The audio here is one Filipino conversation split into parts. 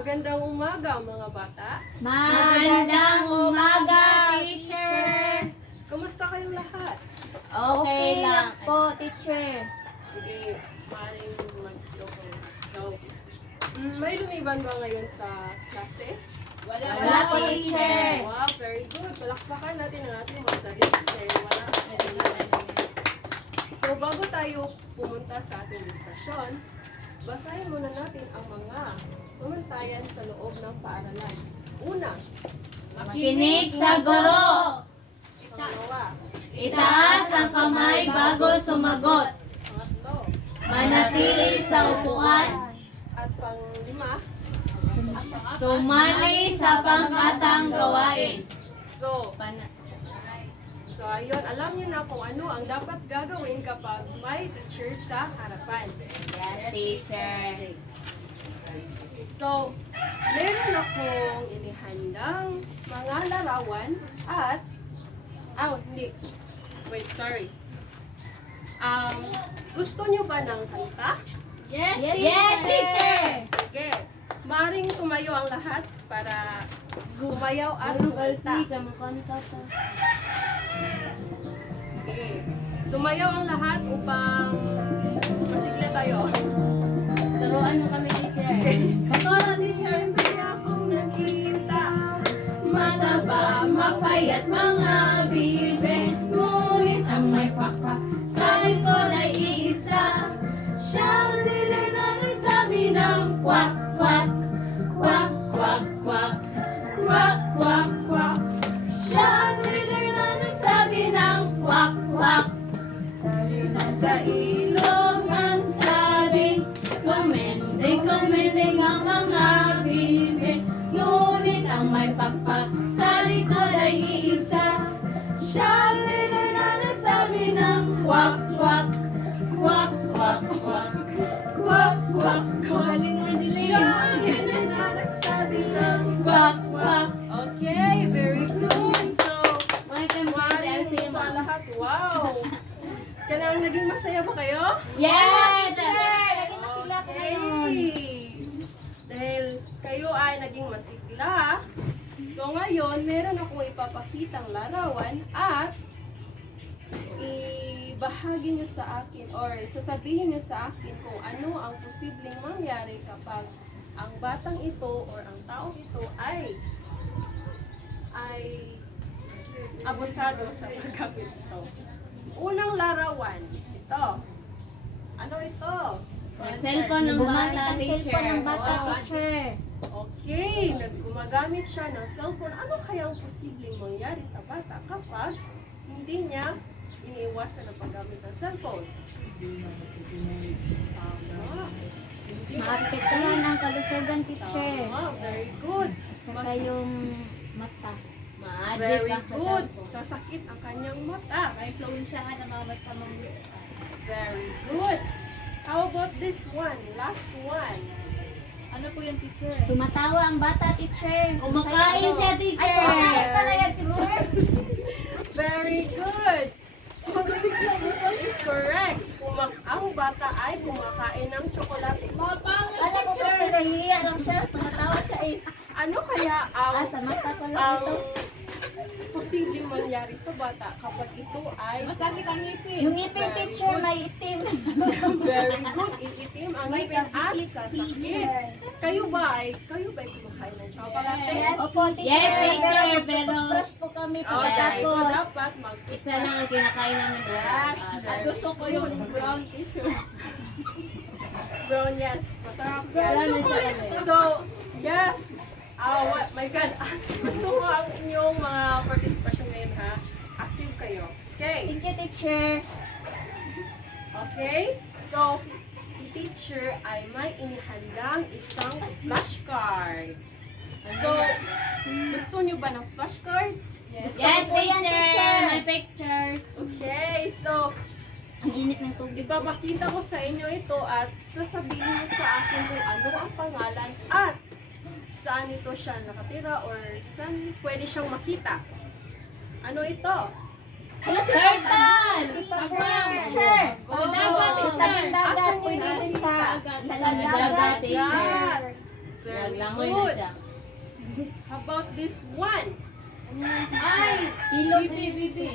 Magandang umaga mga bata. Magandang umaga, teacher! Kumusta kayong lahat? Okay lang po, teacher. Sige, maaaring mag-slow kayo. So, may lumiban ba ngayon sa klase? Wala po, teacher. Wow, very good. Palakpakan natin ang ating mga sarili kasi wala. So, bago tayo pumunta sa ating diskusyon, basahin muna natin ang mga pamantayan sa loob ng paaralan. Una, Makinig sa guro. pangalawa, Itaas ang kamay bago sumagot. pangatlo, Manatili sa upuan. at panglima. Sumali sa pangkatang gawain. So, ayun, alam niyo na kung ano ang dapat gagawin kapag may teacher sa harapan. Yes, teacher. So, meron akong inihandang mga larawan at, hindi. Wait, sorry. Gusto niyo ba ng kanta? Yes, teacher. Sige. Maring tumayo ang lahat para sumayaw at kumanta. Okay. Sumayaw ang lahat upang masigla tayo. Turuan mo kami, teacher. Matulad ni Sharon, kaya akong nakita. Mataba, mapayat mga bibe, ngunit ang may pakpak sa likod ay iisa. Siyang lider na nagsabi ng kwak, kwak, kwak, kwak, kwak, kwak, kwak, kwak. Siyang lider na nagsabi ng kwak, kwak. Nasa ilong ang sabi, kumending, kumending ang mga bibe, ngunit ang may pakpak sa likod ay iisa. Siyang lider na nagsabi ng kwak, kwak, kwak, kwak, kwak, kwak, kwak, kwak. Siyang lider na nagsabi ng Kwak, kwak. Okay, very good. So, Maraming maaaring pa lahat. Wow! Kanang naging masaya ba kayo? Yes, teacher! Naging masigla ko Okay. ngayon. Dahil kayo ay naging masigla, so ngayon, meron akong ipapakitang larawan at ibahagi nyo sa akin or sasabihin nyo sa akin kung ano ang posibleng mangyari kapag ang batang ito or ang taong ito ay abusado sa paggamit ito. Unang larawan, ito. Ano ito? Cellphone ng bata, teacher. Cellphone ng bata, teacher. Okay, gumagamit siya ng cellphone. Ano kaya ang posibleng mangyari sa bata kapag hindi niya iniiwasan ang paggamit ng cellphone? Tama. Maapektuhan ang kalusugan, teacher. Tama, very good. Tsaka yung mata. Very good. Sasakit ang kanyang mata. Ma-influensyahan ng mga masamang Very good. How about this one? Last one. Ano po yung teacher? Tumatawa ang bata, teacher. Kumakain siya, teacher. Ay, kumakain pala yan, teacher. Very good. This is correct. Ang bata ay kumakain ng tsokolate. Alam ko kasi nahiya lang siya. Tumatawa siya eh. Ano kaya ang Sa mata ko lang ang ito. posibleng mangyari sa bata kapag ito ay Masakit ang ngipin. Yung ngipin, teacher, may itim. very good, iitim ang ngipin at sasakit. Kayo ba ay kumakain ng tsokolate? Yes. Opo, teacher. Yes, teacher, pero- magtutuprush po kami Okay, pagkatapos. ito dapat Isa lang ang kinakain namin. Yes. At gusto ko yung brown tissue. brown, yes. Masarap yan. Brown na siya. So, yes. My God. Gusto ko ang inyong mga participation ngayon, ha? Active kayo. Okay. Thank you, teacher. Okay? So, si teacher ay may inihandang isang flashcard. So, gusto nyo ba ng flashcard? Yes, po yan, teacher. teacher. My pictures. Okay, so, Ang init ng tubig. ipapakita ko sa inyo ito at sasabihin nyo sa akin kung ano ang pangalan at saan ito siya nakatira or saan pwede siyang makita. Ano ito? Turtle! Teacher. Dagat, teacher. Tabing dagat. Asan Pwede yun din sa Sa dagat, dagat, teacher. Dagat. Very Langoy na good. siya. How about this one? Ay! Ilog. Bibi.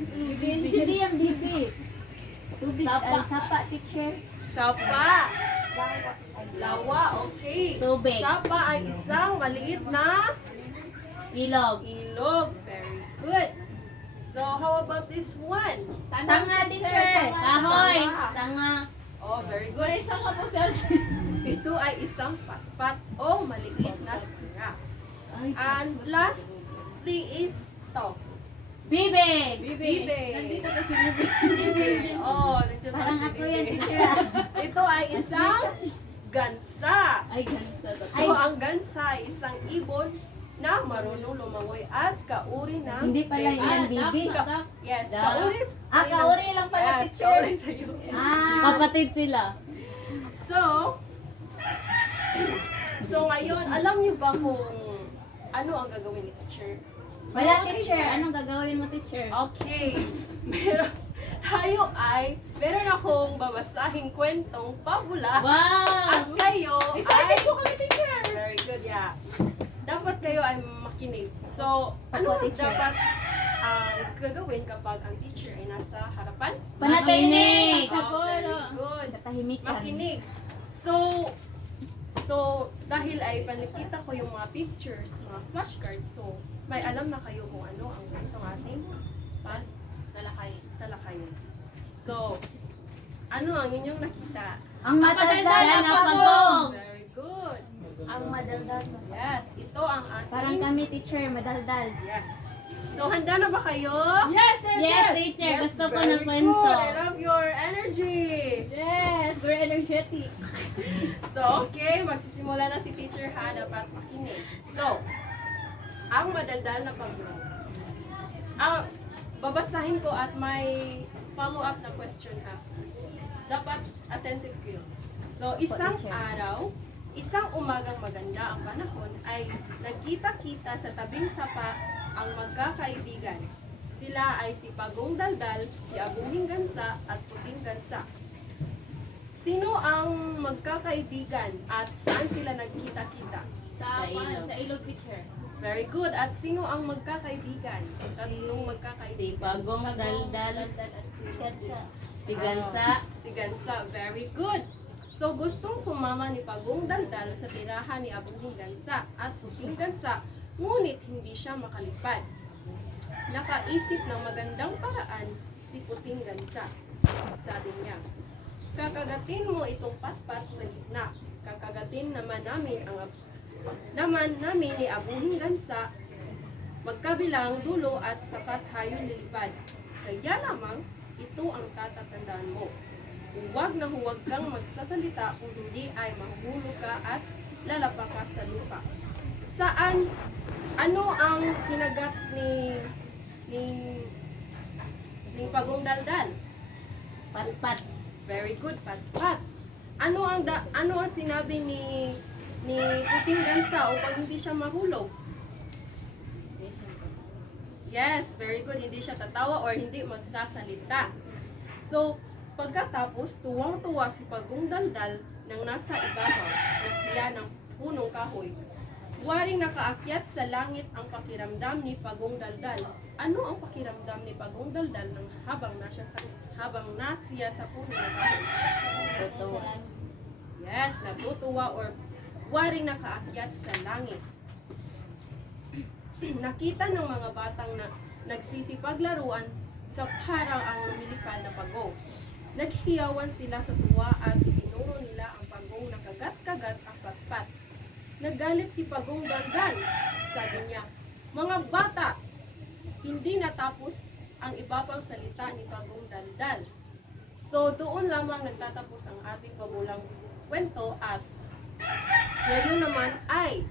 Hindi yung bibi. Tubig. Sapa. Sapa, teacher. Sapa. Lawa, okay. Tubig. Sapa ay isang maliit na Ilog. ilog. Very good. So, how about this one? Sanga, teacher. Kahoy. Sanga. Tanga. Oh, very good. Sanga po, Celsi. Ito ay isang patpat o maliit na sanga. Ay, And lastly is to. Bibi. Bibi. Nandito pa si Bibi. Bibi. Oh, nandiyan pa Parang si ako yan, Bibi. teacher. Ito ay isang gansa. Ay, ganito to. So, ang gansa ay isang ibon na marunong lumangoy at kauri ng Hindi pala baby. yan, bibi. Yes, Da. kauri. Kauri lang pala, Yes, teacher. kauri sa'yo. Kapatid sila. So ngayon, alam niyo ba kung ano ang gagawin ni teacher? Wala, teacher. Anong gagawin mo, teacher? Okay. Meron akong babasahing kwentong pabula. At Wow! kayo Excited ay... po kami, teacher! Very good, yeah. Dapat kayo ay makinig. So, ano Opo, ang teacher. dapat ang gagawin kapag ang teacher ay nasa harapan? Makinig. Oh, very good. Katahimikan. Makinig. So, dahil ay panikita ko yung mga pictures, mga flashcards, so may alam na kayo kung ano ang itong ating talakayin. So, ano ang inyong nakita? Ang madaldal Madaldal na na pagong. pagong. Very good. Ang madaldal. Yes, ito ang ating... Parang kami, teacher, madaldal. Yes. So, handa na ba kayo? Yes, teacher! Yes, Gusto ko very ng kwento. good. I love your energy. Yes, very energetic. So, okay, magsisimula na si teacher ha, dapat makinig. So, ang madaldal na pagong. Babasahin ko at may follow-up na question ha. Dapat attentive kayo. So, isang araw, isang umagang maganda ang panahon ay nagkita-kita sa tabing sapa ang magkakaibigan. Sila ay si Pagong Daldal, si Abuhing Gansa at Puting Gansa. Sino ang magkakaibigan at saan sila nagkita-kita? Sa ilog, teacher. Very good. At sino ang magkakaibigan? Tatlong Si magkakaibigan. Pagong Daldal at si Gansa. Si Gansa. Very good. So, gustong sumama ni Pagong Daldal sa tirahan ni Abuhing Gansa at Puting Gansa, ngunit hindi siya makalipad. Nakaisip ng magandang paraan si Puting Gansa. Sabi niya, kakagatin mo itong patpat sa gitna. Kakagatin naman namin ni Abuhing Gansa magkabilang dulo at sapat hayong lilipad. Kaya lamang ito ang tatatandaan mo. Huwag na huwag kang magsasalita kung hindi ay mahuhulog ka at lalapa ka sa lupa. Ano ang kinagat ni Pagong Daldal? Patpat. Very good, patpat. Ano ang sinabi ni Puting Gansa upang hindi siya mahulog? Yes, very good. Hindi siya tatawa or hindi magsasalita. So, pagkatapos, tuwang-tuwa si Pagong Daldal nang nasa ibabaw na siya ng punong kahoy. Waring nakaakyat sa langit ang pakiramdam ni Pagong Daldal. Ano ang pakiramdam ni Pagong Daldal nang habang nasiya sa puno ng kahoy? Totoo. Yes, natutuwa or waring nakaakyat sa langit. Nakita ng mga batang na nagsisipaglaruan sa parang ang lumilipad na pagong. Naghiyawan sila sa tuwa at itinuro nila ang pagong na kagat-kagat ang patpat. Nagalit si Pagong Daldal. Sabi niya, mga bata, hindi natapos ang iba pang salita ni Pagong Daldal. So doon lamang nagtatapos ang ating pabulang kwento at ngayon naman ay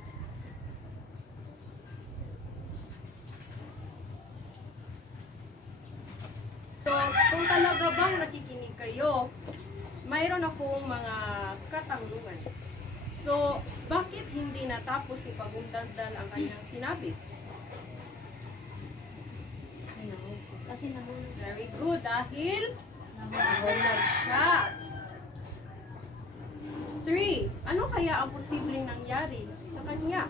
so kung talaga bang nakikinig kayo, mayroon akong mga katanungan. So, bakit hindi natapos si Pagong Daldal ang kanyang sinabi? Kasi nahulog. Very good, dahil nahulog siya. 3. Ano kaya ang posibleng nangyari sa kanya?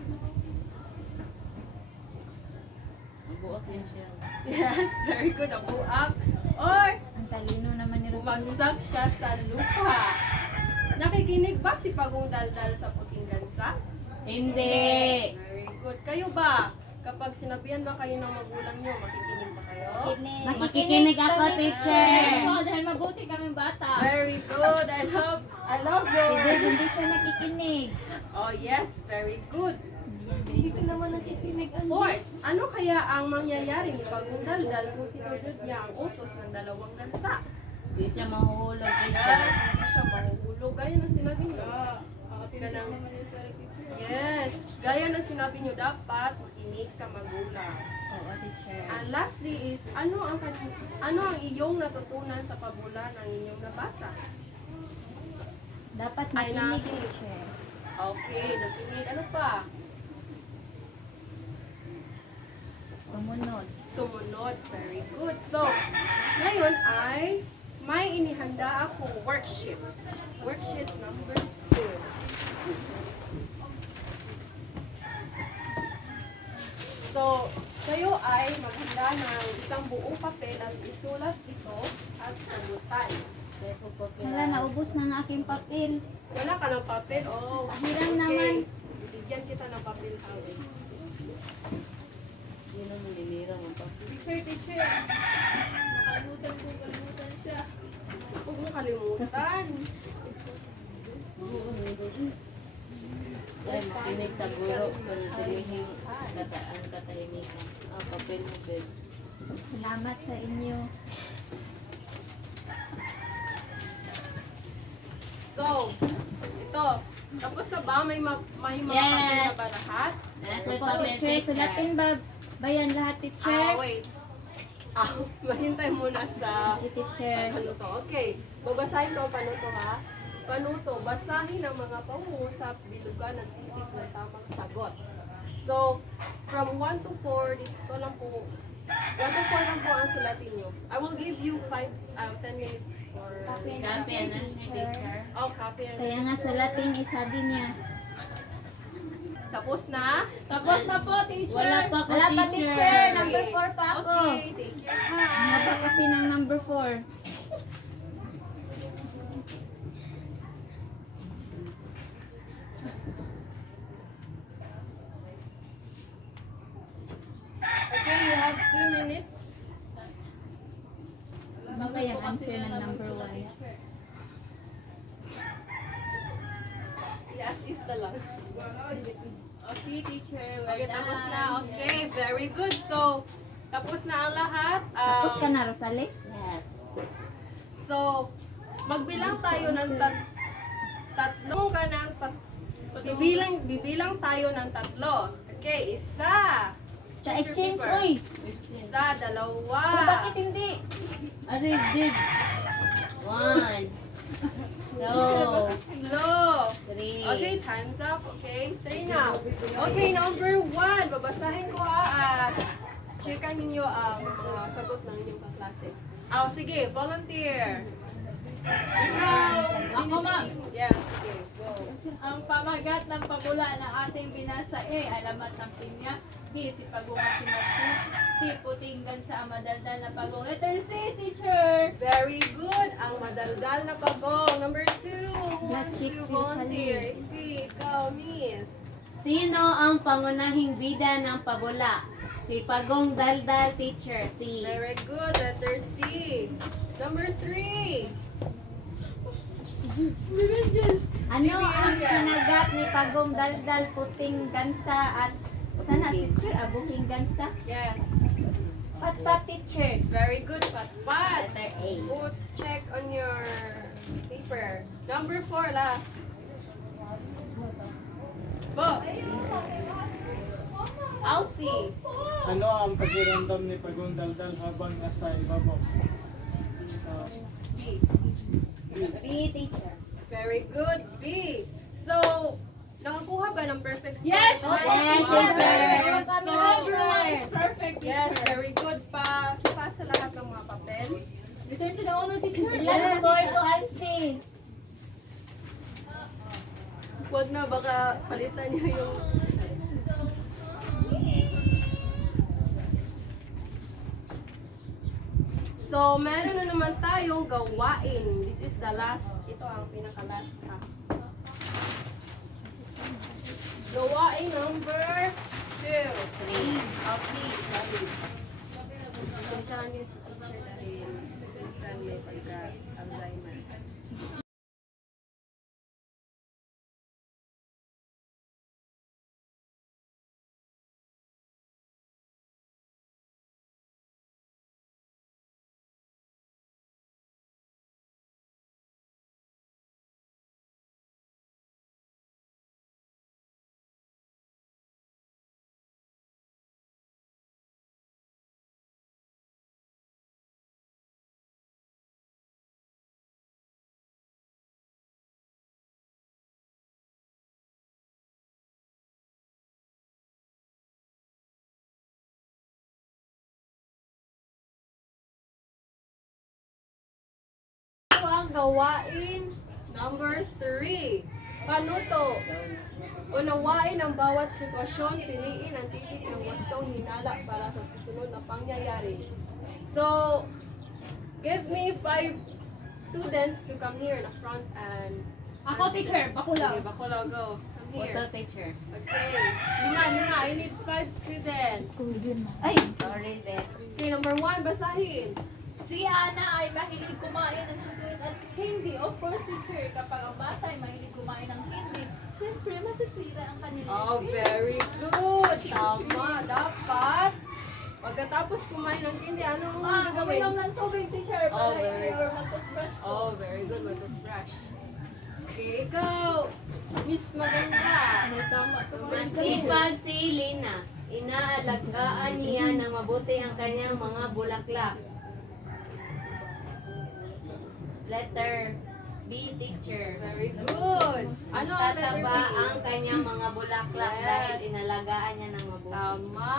Buak yan siya. Yes, very good. Nabuak. Or Ang talino naman ni Rosalie. bumagsak siya sa lupa. Nakikinig ba si Pagong Daldal sa puting gansa? Hindi. Very good. Kayo ba? Kapag sinabihan ba kayo ng magulang nyo, makikinig ba kayo? Makikinig ako, kami. teacher. Oo, dahil mabuti kaming bata. Very good. I love Si Dave you. hindi siya nakikinig. Oh yes, very good. Hindi ko naman nakikinig. Fourth, ano kaya ang mangyayari ni Pagong Daldal kung sinunod niya ang utos ng dalawang gansa? Hindi siya mahuhulog, Yes, teacher. hindi siya mahuhulog. Gaya ng sinabi niyo. Ganang, yes, gaya ng sinabi niyo, dapat makinig sa magulang. Oo, teacher. And lastly is, ano ang iyong natutunan sa pabula ng inyong nabasa? Dapat Ay, makinig, nakinig. teacher. Okay, nakinig. Ano pa? Sumunod. Sumunod. Very good. So, ngayon ay may inihanda akong worksheet. Worksheet number 2. So, kayo ay maghanda ng isang buong papel at isulat ito at sagutan. Wala, naubos na ang aking papel. Wala ka ng papel? Oh, Hiram naman. Bigyan kita ng papel, Hawi. Hindi naman ninirang ang papel. Teacher. Nakalimutan siya. Huwag mo kalimutan. Ay, makinig sa guro. Kung natilihing ang katahimikan. Ang papel mo, bes. Salamat sa inyo. So, ito. Tapos na ba? May mga papel na ba lahat? Nasa Opo, papel, teacher. teacher. Sulatin ba yan lahat, teacher? Wait. Mahintay muna sa Okay, teacher. panuto. Okay. Babasahin ko ang panuto, ha? Panuto, basahin ang mga pangungusap, bilugan ng titik ng tamang sagot. So, from 1 to 4, dito lang po, 1 to 4 lang po ang sulatin nyo. I will give you 10 minutes for Copy and teacher. Oh, copy and Kaya nga sa Latin, isabi niya. Tapos na? Tapos na po, teacher. Wala pa ako, Wala pa, teacher. Number 4 pa ako. Okay, take your Haba time. kasi ng number 4. Okay, you have 2 minutes. Ano ba yung answer ng number 1? Yes, is the lang. Okay, teacher. Okay, tapos na. Okay, very good. So, tapos na ang lahat. Tapos ka na, Rosalie? Yes. So, magbilang tayo ng tatlo ka ng bibilang tayo ng tatlo. Okay, isa. Sa exchange, paper. uy! Isa, dalawa. Bakit hindi? Arig. 1, 2, Low. 3. Okay, time's up. Okay, 3 now. Okay, number 1. Babasahin ko at checkan ninyo ang mga sagot ng inyong kaklase. Oh, sige, volunteer. Ikaw. Ako, ma'am. Yes, okay, go. Ang pamagat ng pabula na ating binasa alamat ng pinya. B. Si Pagong si Putinggan sa madaldal na Pagong. Letter C, teacher! Very good. Ang madaldal na pagong. Number 2. Who Black wants chick to si volunteer? Rosalie. Okay, ikaw, miss. Sino ang pangunahing bida ng pabula? Si Pagong Daldal, teacher. Si Very good. Letter C. Number 3. Ano ang kinagat ni Pagong Daldal, Puting Gansa at sana teacher, Buking Gansa? Yes. Pat teacher. Very good, Patpat. letter A. Put check on your paper. Number 4, last. Bo. Elsie. Ano ang pakiramdam ni Pagong Daldal habang nasa ibabaw? B. B teacher. Very good, B. So, nakakuha ba ng perfect score? Yes! Yes, Yes, teacher. teacher. So, Perfect, yes, very good pa. Pasa lahat ng mga papel. Return to the owner, teacher. Ilan ang score ko, Ansi? Wag na, baka palitan niyo yung... So, meron na naman tayong gawain. This is the last, ito ang pinaka-last ha. Gawain number 2. 3. Sorry. Pasensyahan niyo si teacher dahil minsan may pagka-Alzheimer. Ito ang gawain number 3. Panuto. Unawain ang bawat sitwasyon, piliin ang titik ng wastong hinala para sa susunod na pangyayari. So, give me 5 students to come here in the front and... Ako, teacher, bakulaw. Sige, bakulaw, go. Come here. Photo teacher. Okay. 5. I need 5 students. Ay, sorry, Beth. Okay, number 1, basahin. Si Ana ay mahilig kumain ng chocolate at candy. Of course, teacher, kapag ang bata ay mahilig kumain ng candy, syempre, masisira ang kanilang Oh, very good. Tama. Dapat, pagkatapos kumain ng candy, ano ang gagawin? Gaminom ng tubig, teacher, Oh, para very hindi or mag-toothbrush ko. Oh, very good. Mag-brush. Okay, ikaw. Miss Maganda. May tama. Masipag si Lina. Inaalagaan niya ng mabuti ang kanyang mga bulaklak. Letter B, teacher. Very good. Ano ang letter B? Tataba ang kanyang mga bulaklak Yes. dahil inalagaan niya ng mabuti. Tama.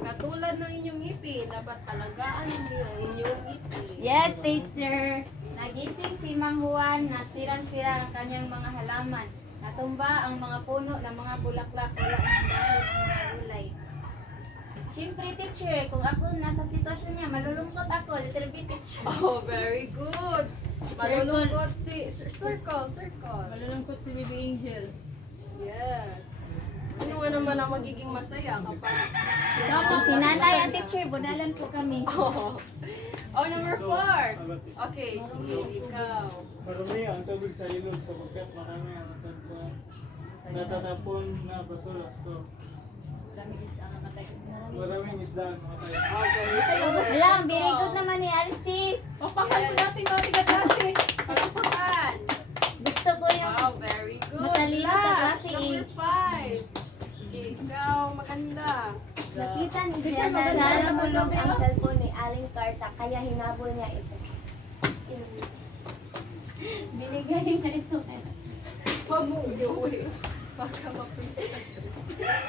Katulad ng inyong ngipin, dapat alagaan niyo ang inyong ngipin. Yes, teacher. Nagising si Mang Juan na sirang-sira ang kanyang mga halaman. Natumba ang mga puno ng mga bulaklak, wala ng dahon ang mga gulay. Siyempre, teacher, kung ako nasa sitwasyon niya, malulungkot ako. Letter B, teacher. Oh, very good. Malulungkot si... Circle. Malulungkot si Baby Angel. Yes. Sino nga naman ang magiging masaya kapag... Tapos si nanay ang teacher, bunalan po kami. Oh, number 4. Okay, sige, ikaw. Marami ang tubig sa ilog sapagkat marami ang natatapon na basura. So, maraming isda ang matay. Oh, very good. Wala, very good naman ni Alice. Papakan mo natin mga tiga-klase. Palakpakan. Gusto ko yung Wow, very good. Matalino sa Last, klase, eh. number 5. Sige, ikaw, maganda. Nakita ni Teacher, Diana maganda na naman namulog yung ang video. cellphone ni Aling Carta kaya hinabol niya ito. binigay na ito. Pamuyo eh. Baka ma-present.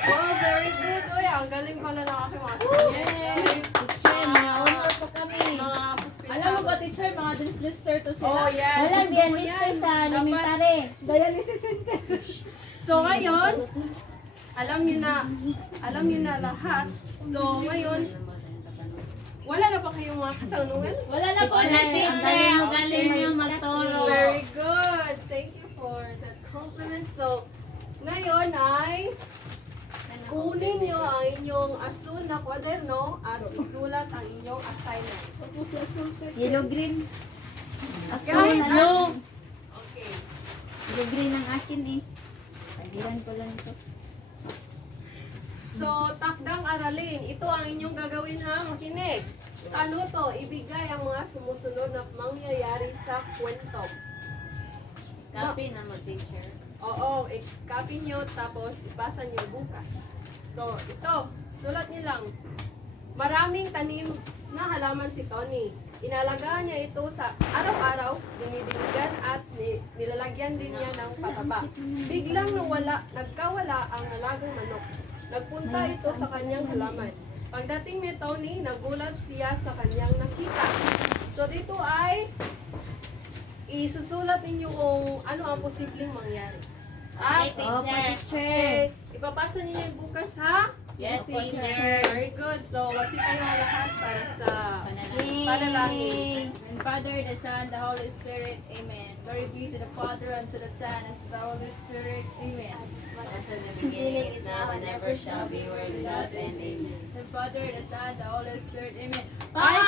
Wow, very good. Uy, ang galing pala ng aking mga students. Teacher, ma-honor po kami. Mga hospital. Alam mo ba, teacher, mga lister to sila? Oh, yes. Walang Gusto ko dialysis yan. sa Dapat- elementary. Dialysis center. So ngayon, alam niyo na lahat. So ngayon, wala na pa kayong mga katanungan? Wala na po, Wala, teacher. ang galing mo, Okay. galing niyo magturo. Very good. Thank you for that compliment. So, ngayon ay kunin niyo ang inyong asul na kwaderno at isulat ang inyong assignment. Tapos sa sultan. Yellow green. Guys, Blue. Okay. Yellow green ang akin eh. Pagiran ko lang ito. So, takdang aralin. Ito ang inyong gagawin ha, makinig. Ano to? Ibigay ang mga sumusunod na mangyayari sa kwento. Copy na mo, teacher. Oo, i-copy nyo tapos ipasa nyo bukas. So, ito, sulat nyo lang. Maraming tanim na halaman si Tony. Inalagaan niya ito sa araw-araw, dinidiligan at nilalagyan din niya ng pataba. Biglang nagkawala ang alagang manok. Nagpunta ito sa kanyang halaman. Pagdating ni Tony, nagulat siya sa kanyang nakita. So dito ay isusulat ninyo kung ano ang posibleng mangyari. Ah, Opo, teacher. okay. Ipapasa ninyo yung bukas, ha? Yes, teacher. Very good. So, wasi tayo lahat para sa Yay! panalangin. And Father, the Son, the Holy Spirit. Amen. Glory be to the Father, and to the Son, and to the Holy Spirit. Amen. As in the beginning, is now, and ever shall be, world without end. Amen. The Father, the Son, the Holy Spirit. Amen. Bye,